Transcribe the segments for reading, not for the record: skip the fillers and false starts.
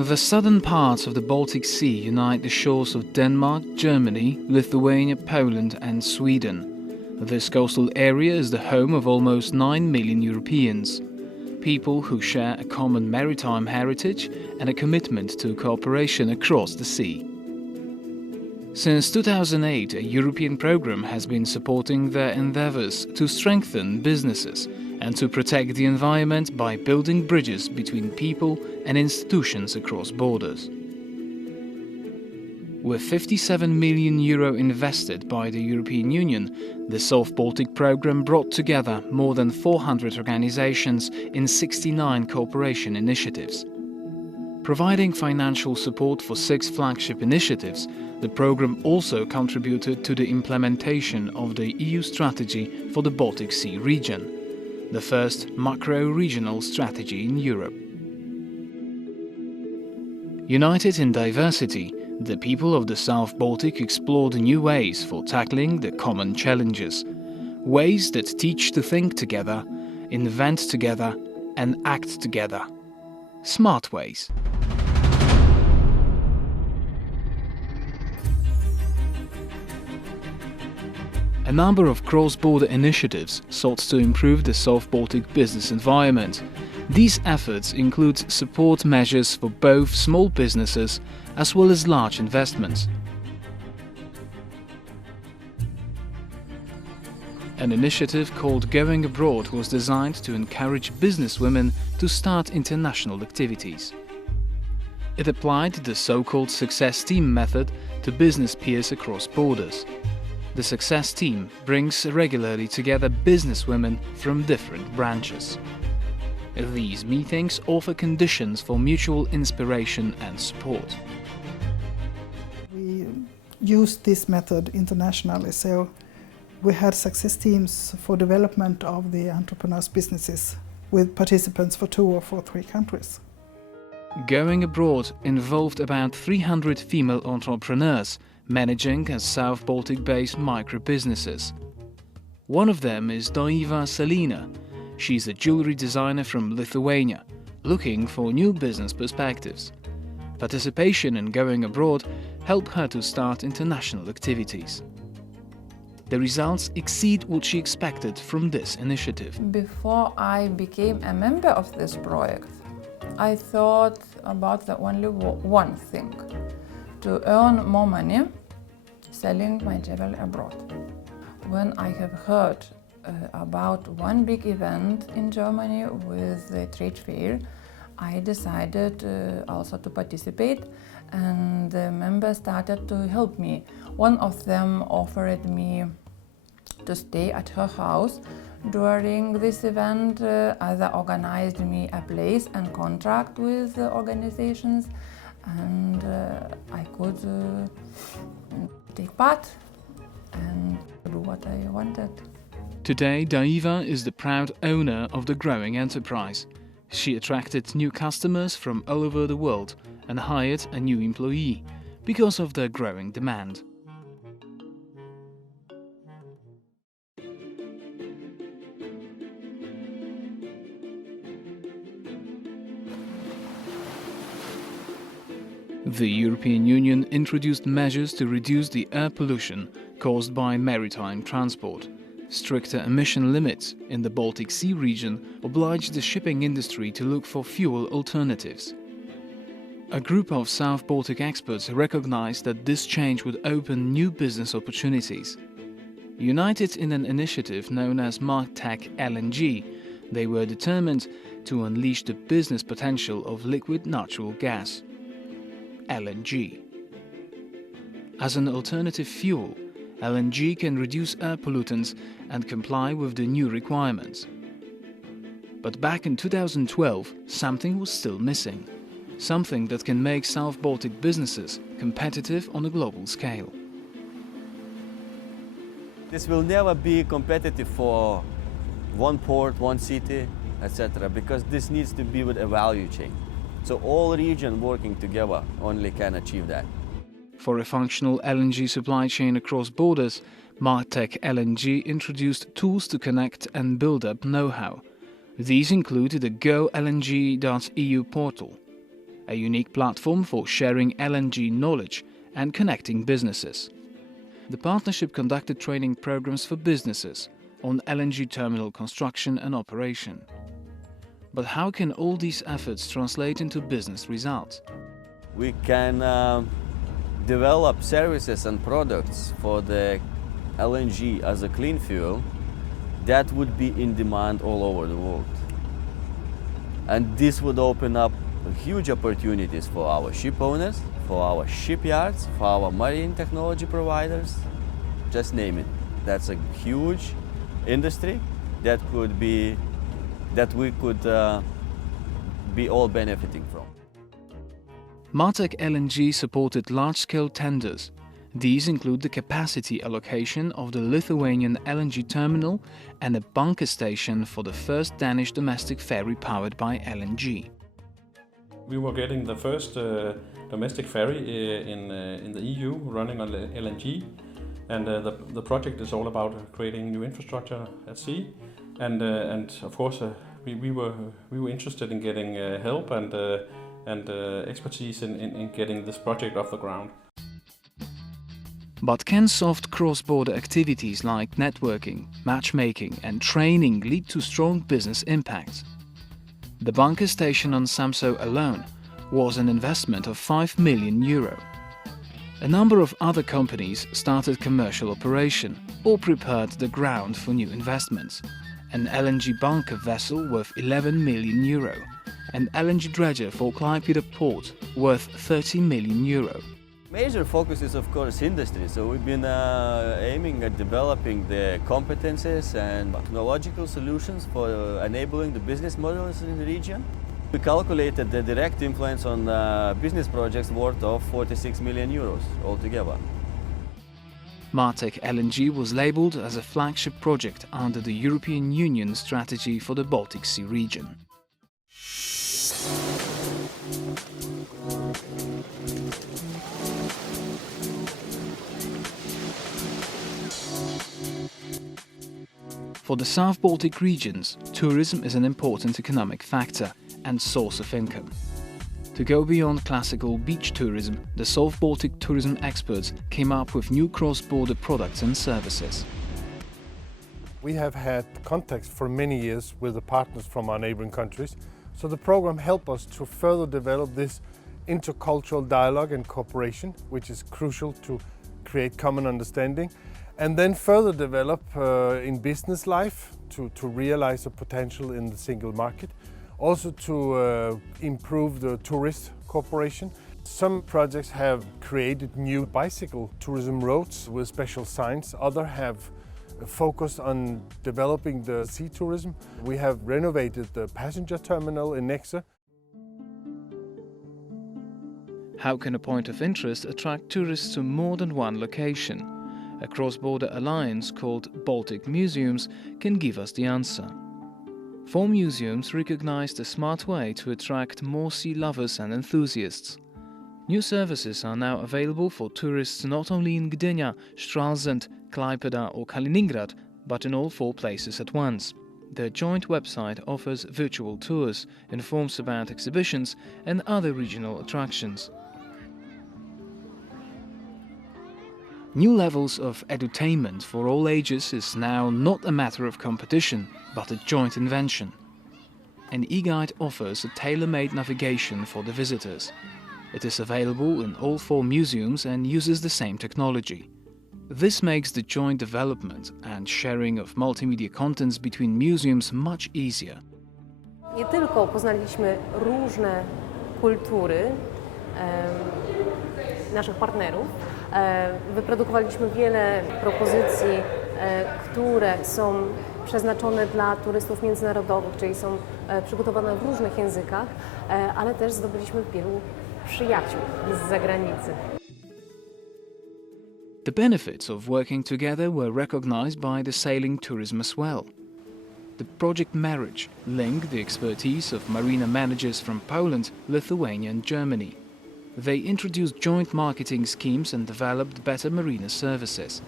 The southern parts of the Baltic Sea unite the shores of Denmark, Germany, Lithuania, Poland and Sweden. This coastal area is the home of almost 9 million Europeans, people who share a common maritime heritage and a commitment to cooperation across the sea. Since 2008, a European program has been supporting their endeavors to strengthen businesses and to protect the environment by building bridges between people and institutions across borders. With €57 million invested by the European Union, the South Baltic program brought together more than 400 organizations in 69 cooperation initiatives. Providing financial support for 6 flagship initiatives, the program also contributed to the implementation of the EU strategy for the Baltic Sea region, the first macro-regional strategy in Europe. United in diversity, the people of the South Baltic explored new ways for tackling the common challenges, ways that teach to think together, invent together and act together. Smart ways. A number of cross-border initiatives sought to improve the South Baltic business environment. These efforts include support measures for both small businesses as well as large investments. An initiative called Going Abroad was designed to encourage businesswomen to start international activities. It applied the so-called Success Team method to business peers across borders. The Success Team brings regularly together businesswomen from different branches. These meetings offer conditions for mutual inspiration and support. We used this method internationally, so we had success teams for development of the entrepreneurs' businesses with participants for 2 or 3 countries. Going Abroad involved about 300 female entrepreneurs managing as South Baltic-based micro-businesses. One of them is Daiva Salina. She's a jewelry designer from Lithuania, looking for new business perspectives. Participation in Going Abroad helped her to start international activities. The results exceed what she expected from this initiative. Before I became a member of this project, I thought about the only one thing: to earn more money selling my jewelry abroad. When I have heard about one big event in Germany with the trade fair, I decided also to participate, and the members started to help me. One of them offered me to stay at her house during this event. Other organized me a place and contract with the organizations, and I could take part and do what I wanted. Today, Daiva is the proud owner of the growing enterprise. She attracted new customers from all over the world and hired a new employee because of the growing demand. The European Union introduced measures to reduce the air pollution caused by maritime transport. Stricter emission limits in the Baltic Sea region obliged the shipping industry to look for fuel alternatives. A group of South Baltic experts recognized that this change would open new business opportunities. United in an initiative known as Baltic LNG, they were determined to unleash the business potential of liquid natural gas. LNG. As an alternative fuel, LNG can reduce air pollutants and comply with the new requirements. But back in 2012, something was still missing. Something that can make South Baltic businesses competitive on a global scale. This will never be competitive for one port, one city, etc., because this needs to be with a value chain. So all regions working together only can achieve that. For a functional LNG supply chain across borders, Baltic LNG introduced tools to connect and build up know-how. These include the golng.eu portal. a unique platform for sharing LNG knowledge and connecting businesses. The partnership conducted training programs for businesses on LNG terminal construction and operation. But how can all these efforts translate into business results? We can develop services and products for the LNG as a clean fuel that would be in demand all over the world. And this would open up huge opportunities for our ship owners, for our shipyards, for our marine technology providers, just name it. That's a huge industry that we could be all benefiting from. Baltic LNG supported large-scale tenders. These include the capacity allocation of the Lithuanian LNG terminal and a bunker station for the first Danish domestic ferry powered by LNG. We were getting the first domestic ferry in the EU running on LNG, and the project is all about creating new infrastructure at sea, and of course we were interested in getting help and expertise in getting this project off the ground. But can soft cross-border activities like networking, matchmaking and training lead to strong business impacts? The bunker station on Samso alone was an investment of €5 million. A number of other companies started commercial operation or prepared the ground for new investments. An LNG bunker vessel worth €11 million, an LNG dredger for Klaipėda port worth €30 million. Major focus is, of course, industry. So we've been aiming at developing the competences and technological solutions for enabling the business models in the region. We calculated the direct influence on business projects worth of €46 million altogether. Baltic LNG was labelled as a flagship project under the European Union strategy for the Baltic Sea region. For the South Baltic regions, tourism is an important economic factor and source of income. To go beyond classical beach tourism, the South Baltic tourism experts came up with new cross-border products and services. We have had contacts for many years with the partners from our neighboring countries, so the program helped us to further develop this intercultural dialogue and cooperation, which is crucial to create common understanding, and then further develop in business life to realize the potential in the single market, also to improve the tourist cooperation. Some projects have created new bicycle tourism routes with special signs. Others have focused on developing the sea tourism. We have renovated the passenger terminal in Nexø. How can a point of interest attract tourists to more than one location? A cross-border alliance called Baltic Museums can give us the answer. 4 museums recognized a smart way to attract more sea lovers and enthusiasts. New services are now available for tourists not only in Gdynia, Stralsund, Klaipėda or Kaliningrad, but in all 4 places at once. The joint website offers virtual tours, informs about exhibitions and other regional attractions. New levels of edutainment for all ages is now not a matter of competition, but a joint invention. An e-guide offers a tailor-made navigation for the visitors. It is available in all 4 museums and uses the same technology. This makes the joint development and sharing of multimedia contents between museums much easier. Nie tylko poznaliśmy różne kultury naszych partnerów, wyprodukowaliśmy wiele propozycji, które są przeznaczone dla turystów międzynarodowych, czyli są przygotowane w różnych językach, ale też zdobyliśmy wielu przyjaciół z zagranicy. The benefits of working together were recognized by the sailing tourism as well. The project Marriage linked the expertise of marina managers from Poland, Lithuania and Germany. They introduced joint marketing schemes and developed better marina services.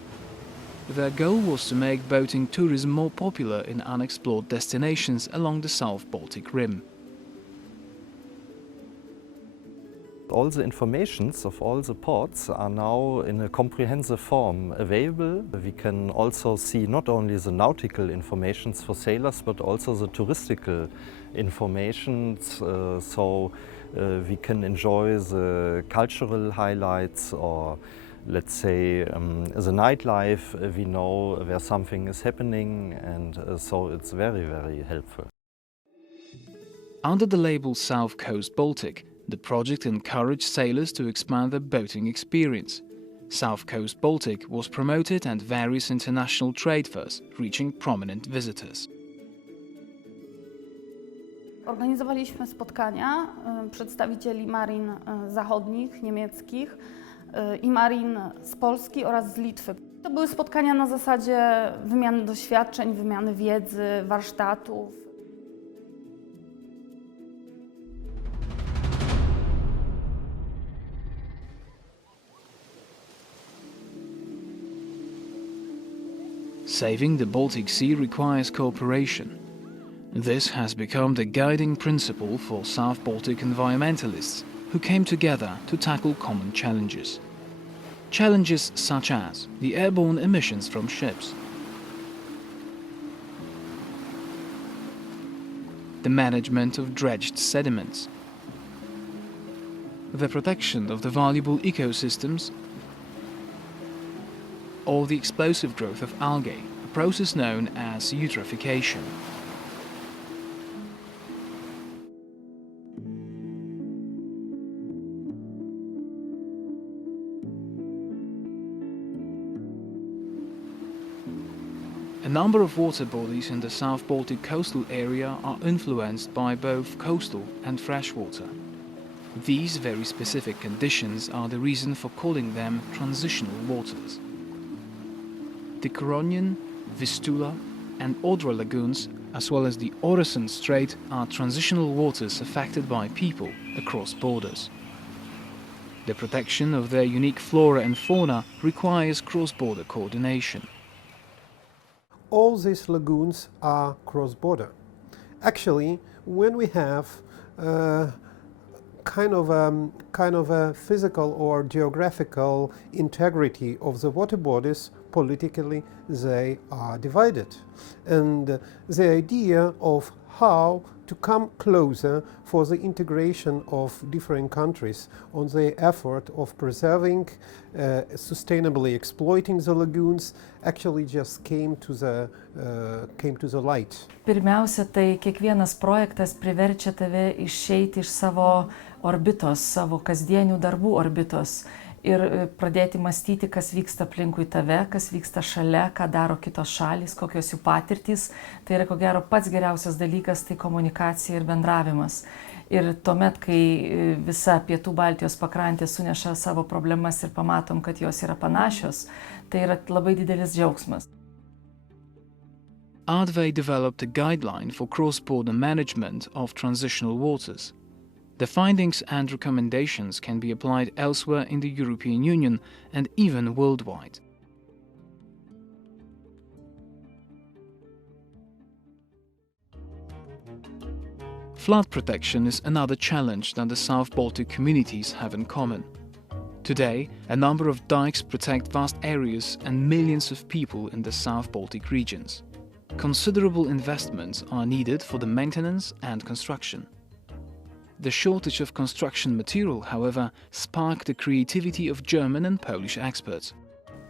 Their goal was to make boating tourism more popular in unexplored destinations along the South Baltic Rim. all the informations of all the ports are now in a comprehensive form available. We can also see not only the nautical informations for sailors but also the touristical informations, we can enjoy the cultural highlights, or let's say the nightlife. We know where something is happening, and so it's very, very helpful. Under the label South Coast Baltic, the project encouraged sailors to expand their boating experience. South Coast Baltic was promoted at various international trade fairs, reaching prominent visitors. Organizowaliśmy spotkania przedstawicieli marin zachodnich, niemieckich i marin z Polski oraz z Litwy. To były spotkania na zasadzie wymiany doświadczeń, wymiany wiedzy, warsztatów. Saving the Baltic Sea requires cooperation. This has become the guiding principle for South Baltic environmentalists who came together to tackle common challenges. Challenges such as the airborne emissions from ships, the management of dredged sediments, the protection of the valuable ecosystems, or the explosive growth of algae, a process known as eutrophication. A number of water bodies in the South Baltic coastal area are influenced by both coastal and freshwater. These very specific conditions are the reason for calling them transitional waters. The Curonian, Vistula and Odra lagoons, as well as the Oresund Strait, are transitional waters affected by people across borders. The protection of their unique flora and fauna requires cross-border coordination. All these lagoons are cross-border. Actually, when we have kind of a physical or geographical integrity of the water bodies, politically they are divided. And the idea of how to come closer for the integration of different countries on the effort of preserving, sustainably exploiting the lagoons actually just came to the light. Pirmiausia, tai kiekvienas projektas priverčia tave išeiti iš savo orbitos, savo kasdienių darbų orbitos ir pradėti mąstyti, kas vyksta aplinkui tave, kas vyksta šalia, ką daro kitos šalys, kokios jų patirtys. Tai yra ko gero pats geriausias dalykas, tai komunikacija ir bendravimas. Ir tuomet, kai visa Pietų Baltijos pakrantė suneša savo problemas ir pamatom, kad jos yra panašios, tai yra labai didelis džiaugsmas. Advey developed a guideline for cross-border management of transitional waters. The findings and recommendations can be applied elsewhere in the European Union and even worldwide. Flood protection is another challenge that the South Baltic communities have in common. Today, a number of dikes protect vast areas and millions of people in the South Baltic regions. Considerable investments are needed for the maintenance and construction. The shortage of construction material, however, sparked the creativity of German and Polish experts.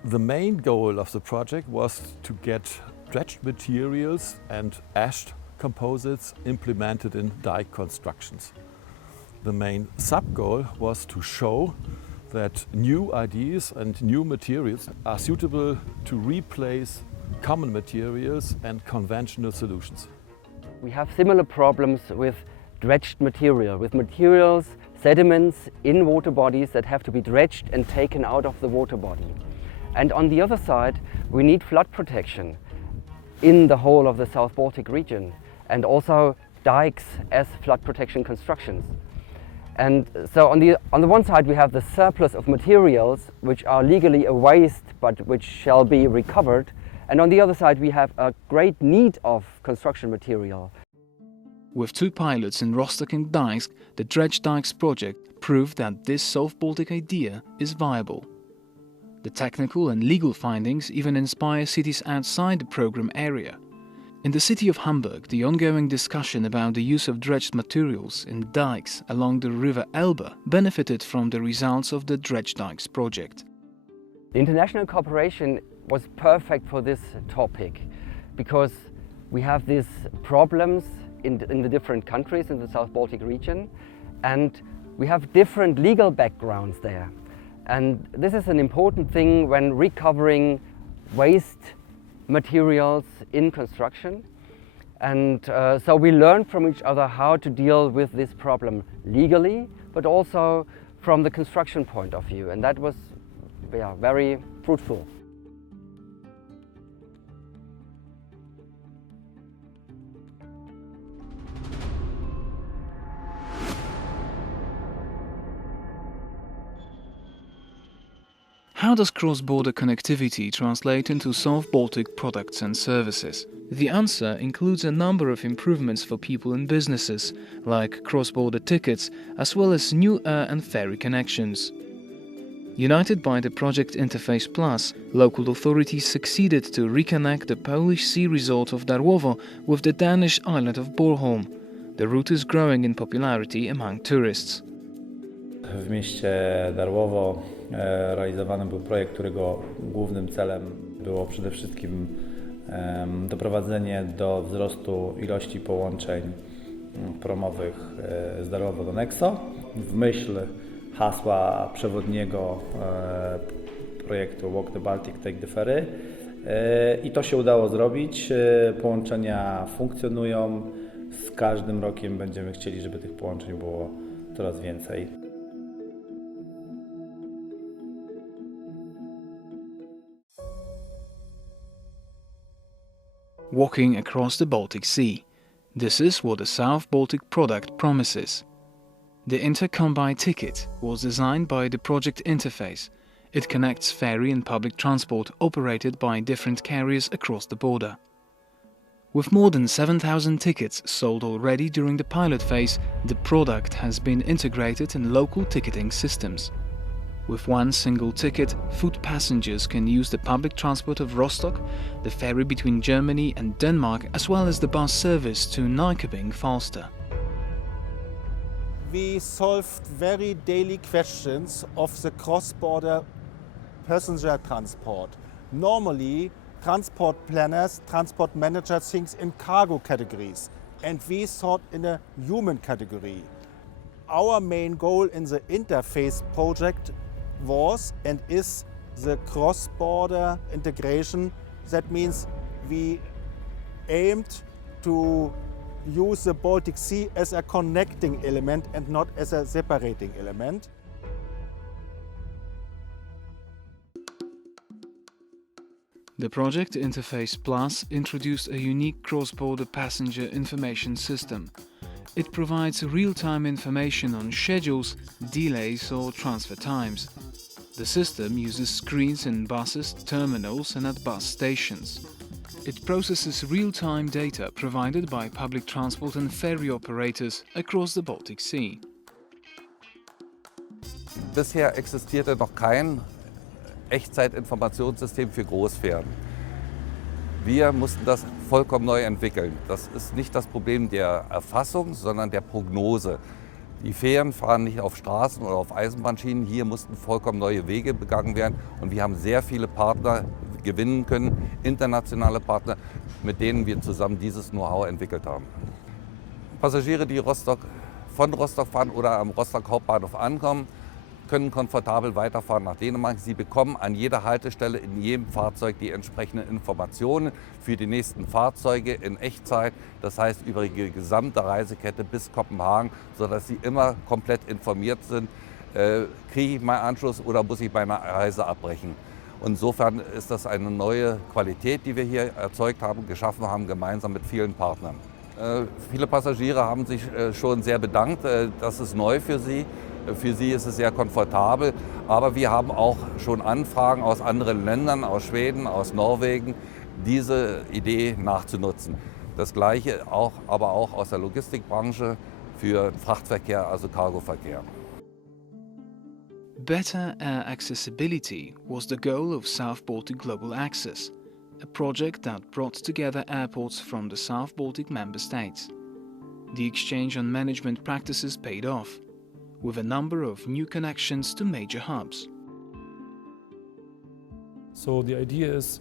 The main goal of the project was to get dredged materials and ashed composites implemented in dike constructions. The main sub-goal was to show that new ideas and new materials are suitable to replace common materials and conventional solutions. We have similar problems with dredged material, with materials, sediments in water bodies that have to be dredged and taken out of the water body. And on the other side, we need flood protection in the whole of the South Baltic region, and also dikes as flood protection constructions. And so on the one side we have the surplus of materials which are legally a waste but which shall be recovered, and on the other side we have a great need of construction material. With 2 pilots in Rostock and Gdańsk, the Dredge Dikes project proved that this South Baltic idea is viable. The technical and legal findings even inspire cities outside the program area. In the city of Hamburg, the ongoing discussion about the use of dredged materials in dikes along the river Elbe benefited from the results of the Dredge Dikes project. The international cooperation was perfect for this topic because we have these problems in the different countries in the South Baltic region, and we have different legal backgrounds there. And this is an important thing when recovering waste materials in construction. And so we learn from each other how to deal with this problem legally, but also from the construction point of view. And that was very fruitful. How does cross-border connectivity translate into South Baltic products and services? The answer includes a number of improvements for people and businesses, like cross-border tickets, as well as new air and ferry connections. United by the project Interface Plus, local authorities succeeded to reconnect the Polish sea resort of Darłowo with the Danish island of Bornholm. The route is growing in popularity among tourists. W mieście Darłowo realizowany był projekt, którego głównym celem było przede wszystkim doprowadzenie do wzrostu ilości połączeń promowych z Darłowo do Nexo w myśl hasła przewodniego projektu Walk the Baltic, Take the Ferry. I to się udało zrobić. Połączenia funkcjonują. Z każdym rokiem będziemy chcieli, żeby tych połączeń było coraz więcej. Walking across the Baltic Sea. This is what the South Baltic product promises. The Intercombi ticket was designed by the project Interface. It connects ferry and public transport operated by different carriers across the border. With more than 7,000 tickets sold already during the pilot phase, the product has been integrated in local ticketing systems. With one single ticket, foot passengers can use the public transport of Rostock, the ferry between Germany and Denmark, as well as the bus service to Nyköping Falster. We solved very daily questions of the cross-border passenger transport. Normally, transport planners, transport managers think in cargo categories, and we thought in a human category. Our main goal in the Interface project was and is the cross-border integration. That means we aimed to use the Baltic Sea as a connecting element and not as a separating element. The project Interface Plus introduced a unique cross-border passenger information system. It provides real-time information on schedules, delays or transfer times. The system uses screens in buses, terminals and at bus stations. It processes real-time data provided by public transport and ferry operators across the Baltic Sea. Bisher existierte noch kein Echtzeitinformationssystem für Großfähren. Wir mussten das vollkommen neu entwickeln. Das ist nicht das Problem der Erfassung, sondern der Prognose. Die Fähren fahren nicht auf Straßen oder auf Eisenbahnschienen. Hier mussten vollkommen neue Wege begangen werden. Und wir haben sehr viele Partner gewinnen können, internationale Partner, mit denen wir zusammen dieses Know-how entwickelt haben. Passagiere, die von Rostock fahren oder am Rostock Hauptbahnhof ankommen, können komfortabel weiterfahren nach Dänemark. Sie bekommen an jeder Haltestelle in jedem Fahrzeug die entsprechenden Informationen für die nächsten Fahrzeuge in Echtzeit. Das heißt über die gesamte Reisekette bis Kopenhagen, sodass sie immer komplett informiert sind. Kriege ich meinen Anschluss oder muss ich meine Reise abbrechen? Insofern ist das eine neue Qualität, die wir hier erzeugt haben, geschaffen haben, gemeinsam mit vielen Partnern. Viele Passagiere haben sich schon sehr bedankt. Das ist neu für sie. Für sie ist es sehr komfortabel, aber wir haben auch schon Anfragen aus anderen Ländern, aus Schweden, aus Norwegen, diese Idee nachzunutzen. Das Gleiche aber auch aus der Logistikbranche für Frachtverkehr, also Cargoverkehr. Better air accessibility was the goal of South Baltic Global Access, a project that brought together airports from the South Baltic member states. The exchange on management practices paid off, with a number of new connections to major hubs. So the idea is,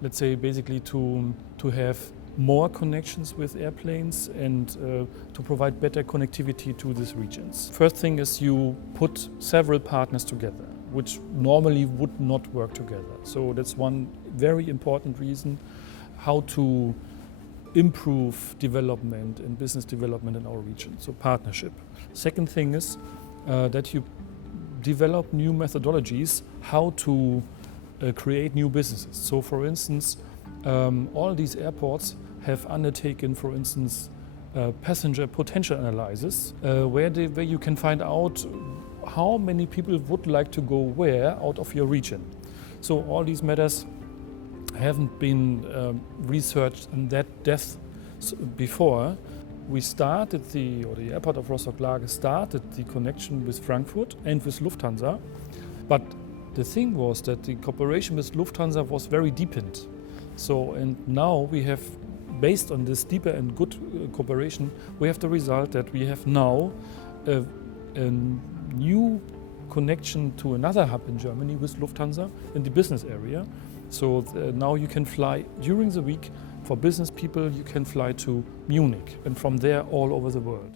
let's say, basically to have more connections with airplanes and to provide better connectivity to these regions. First thing is you put several partners together, which normally would not work together. So that's one very important reason how to improve development and business development in our region, so partnership. Second thing is that you develop new methodologies how to create new businesses. So for instance, all these airports have undertaken, for instance, passenger potential analysis, where you can find out how many people would like to go where out of your region. So all these matters haven't been researched in that depth before. We started the airport of Rostock-Lage started the connection with Frankfurt and with Lufthansa, but the thing was that the cooperation with Lufthansa was very deepened. So, and now we have, based on this deeper and good cooperation, we have the result that we have now a new connection to another hub in Germany with Lufthansa in the business area. So now you can fly during the week. For business people, you can fly to Munich and from there all over the world.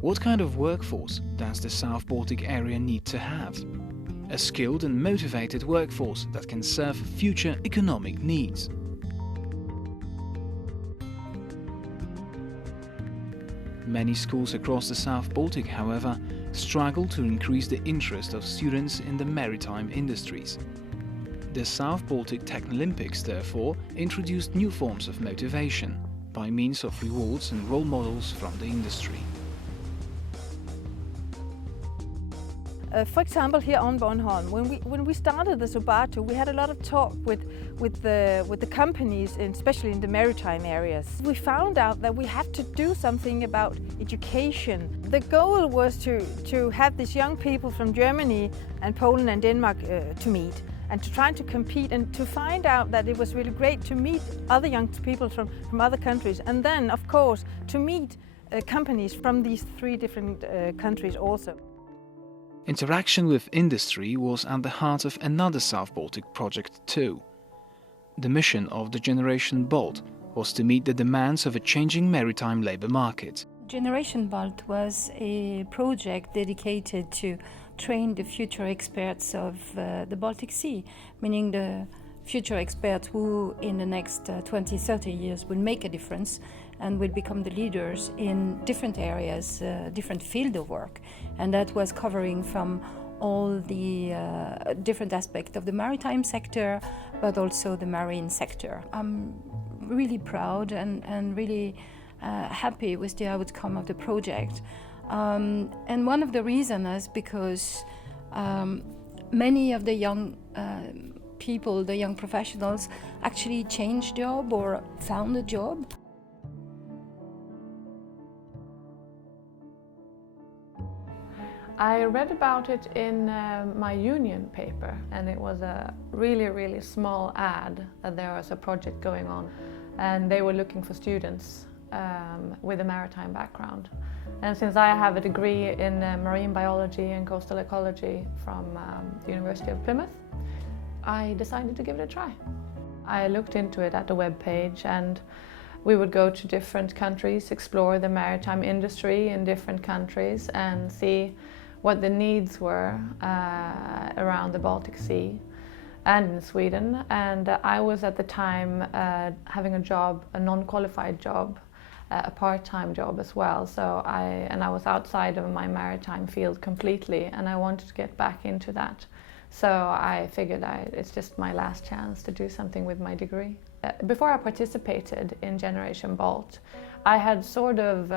What kind of workforce does the South Baltic area need to have? A skilled and motivated workforce that can serve future economic needs. Many schools across the South Baltic, however, struggle to increase the interest of students in the maritime industries. The South Baltic Technolympics, therefore, introduced new forms of motivation by means of rewards and role models from the industry. For example, here on Bornholm, when we started the Subato, we had a lot of talk with the companies, especially in the maritime areas. We found out that we have to do something about education. The goal was to have these young people from Germany and Poland and Denmark to meet and to try to compete and to find out that it was really great to meet other young people from other countries, and then, of course, to meet companies from these three different countries also. Interaction with industry was at the heart of another South Baltic project too. The mission of the Generation Bolt was to meet the demands of a changing maritime labour market. Generation Bolt was a project dedicated to train the future experts of the Baltic Sea, meaning the future experts who in the next 20-30 years will make a difference and will become the leaders in different areas, different field of work. And that was covering from all the different aspects of the maritime sector, but also the marine sector. I'm really proud and really happy with the outcome of the project. And one of the reasons is because many of the young people, the young professionals, actually changed job or found a job. I read about it in my union paper, and it was a really small ad that there was a project going on, and they were looking for students with a maritime background. And since I have a degree in marine biology and coastal ecology from the University of Plymouth, I decided to give it a try. I looked into it at the web page, and we would go to different countries, explore the maritime industry in different countries and see what the needs were around the Baltic Sea and in Sweden. And I was at the time having a job, a non-qualified job, a part-time job as well. So I was outside of my maritime field completely, and I wanted to get back into that. So I figured it's just my last chance to do something with my degree. Before I participated in Generation Bolt, I had sort of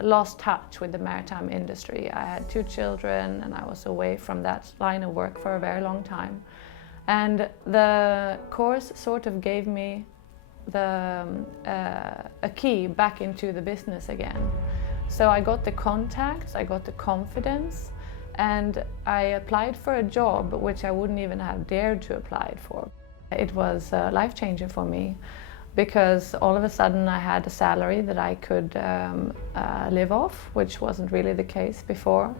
lost touch with the maritime industry. I had 2 children and I was away from that line of work for a very long time. And the course sort of gave me a key back into the business again. So I got the contacts, I got the confidence, and I applied for a job which I wouldn't even have dared to apply for. It was life-changing for me because all of a sudden I had a salary that I could live off, which wasn't really the case before.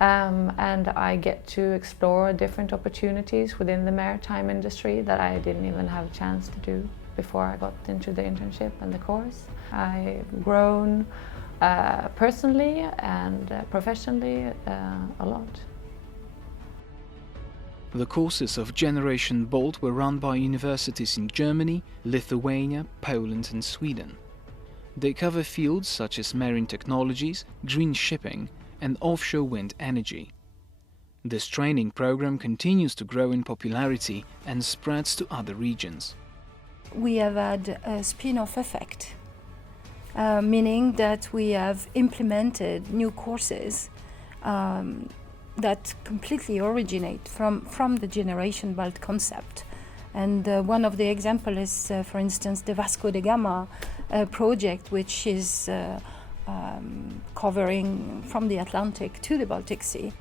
And I get to explore different opportunities within the maritime industry that I didn't even have a chance to do before I got into the internship and the course. I've grown personally and professionally a lot. The courses of Generation Bolt were run by universities in Germany, Lithuania, Poland and Sweden. They cover fields such as marine technologies, green shipping and offshore wind energy. This training program continues to grow in popularity and spreads to other regions. We have had a spin-off effect, meaning that we have implemented new courses that completely originate from the Generation Bolt concept. And one of the examples is, for instance, the Vasco da Gama project, which is covering from the Atlantic to the Baltic Sea.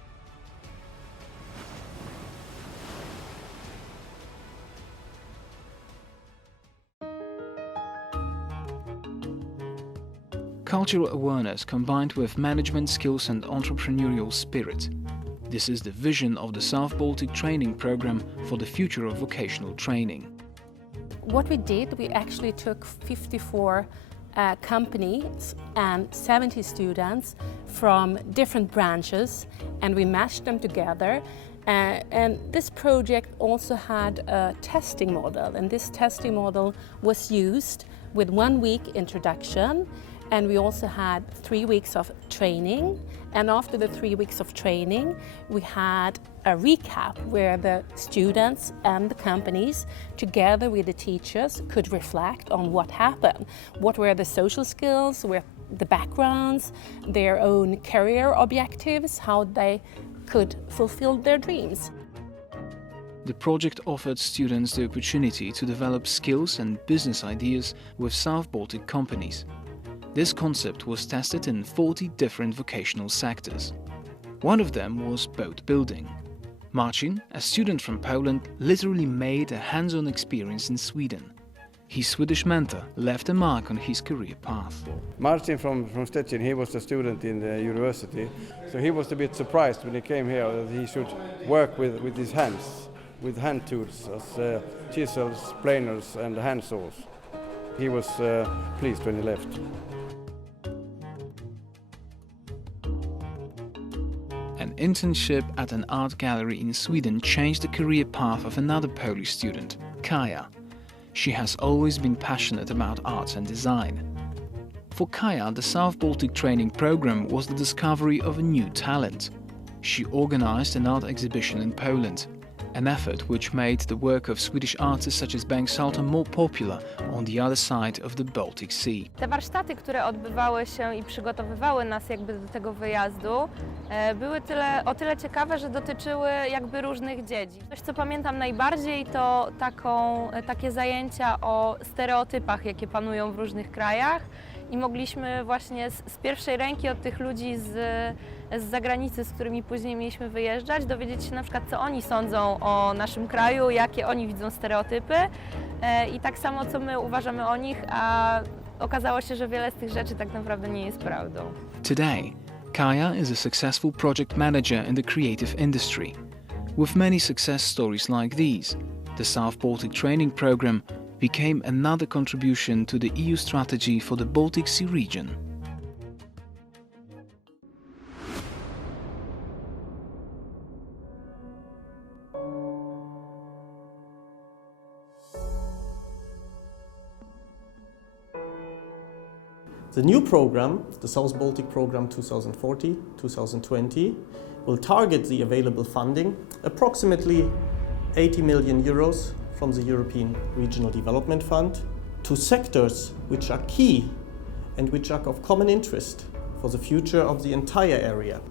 Cultural awareness combined with management skills and entrepreneurial spirit. This is the vision of the South Baltic Training Program for the future of vocational training. What we did, we actually took 54 companies and 70 students from different branches and we mashed them together. And this project also had a testing model, and this testing model was used with 1 week introduction, and we also had 3 weeks of training. And after the 3 weeks of training, we had a recap where the students and the companies, together with the teachers, could reflect on what happened. What were the social skills, where the backgrounds, their own career objectives, how they could fulfill their dreams. The project offered students the opportunity to develop skills and business ideas with South Baltic companies. This concept was tested in 40 different vocational sectors. One of them was boat building. Marcin, a student from Poland, literally made a hands-on experience in Sweden. His Swedish mentor left a mark on his career path. Marcin from Stettin, he was a student in the university, so he was a bit surprised when he came here that he should work with his hands, with hand tools as chisels, planers and hand saws. He was pleased when he left. An internship at an art gallery in Sweden changed the career path of another Polish student, Kaja. She has always been passionate about art and design. For Kaja, the South Baltic Training Program was the discovery of a new talent. She organized an art exhibition in Poland, an effort which made the work of Swedish artists such as Bengt Salton more popular on the other side of the Baltic Sea. Te warsztaty, które odbywały się i przygotowywały nas jakby do tego wyjazdu, były o tyle ciekawe, że dotyczyły jakby różnych dziedzin. Coś, co pamiętam najbardziej, to takie zajęcia o stereotypach, jakie panują w różnych krajach. I mogliśmy właśnie z pierwszej ręki od tych ludzi z zagranicy, z którymi później mieliśmy wyjeżdżać, dowiedzieć się na przykład, co oni sądzą o naszym kraju, jakie oni widzą stereotypy i tak samo, co my uważamy o nich, a okazało się, że wiele z tych rzeczy tak naprawdę nie jest prawdą. Today, Kaja is a successful project manager in the creative industry. With many success stories like these, the South Baltic Training Program became another contribution to the EU strategy for the Baltic Sea region. The new program, the South Baltic Program 2040-2020, will target the available funding, approximately 80 million euros from the European Regional Development Fund, to sectors which are key and which are of common interest for the future of the entire area.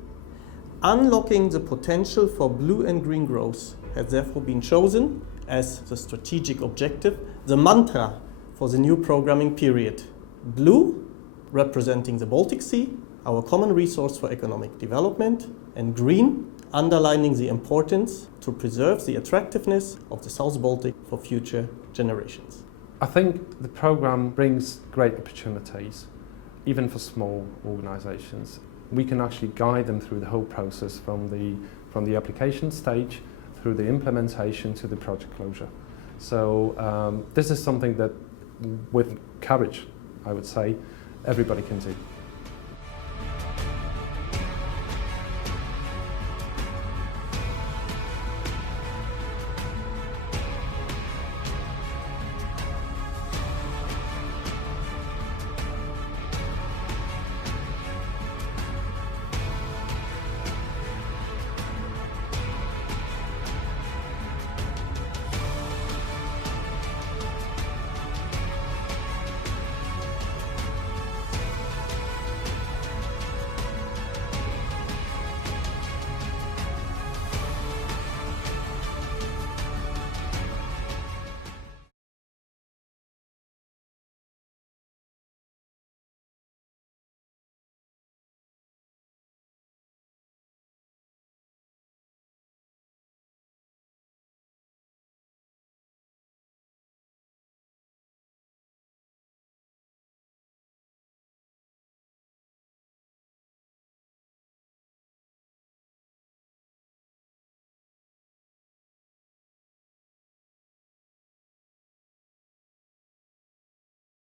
Unlocking the potential for blue and green growth has therefore been chosen as the strategic objective, the mantra for the new programming period. Blue, representing the Baltic Sea, our common resource for economic development, and green, underlining the importance to preserve the attractiveness of the South Baltic for future generations. I think the programme brings great opportunities, even for small organisations. We can actually guide them through the whole process from the application stage through the implementation to the project closure. So this is something that with courage, I would say, everybody can do.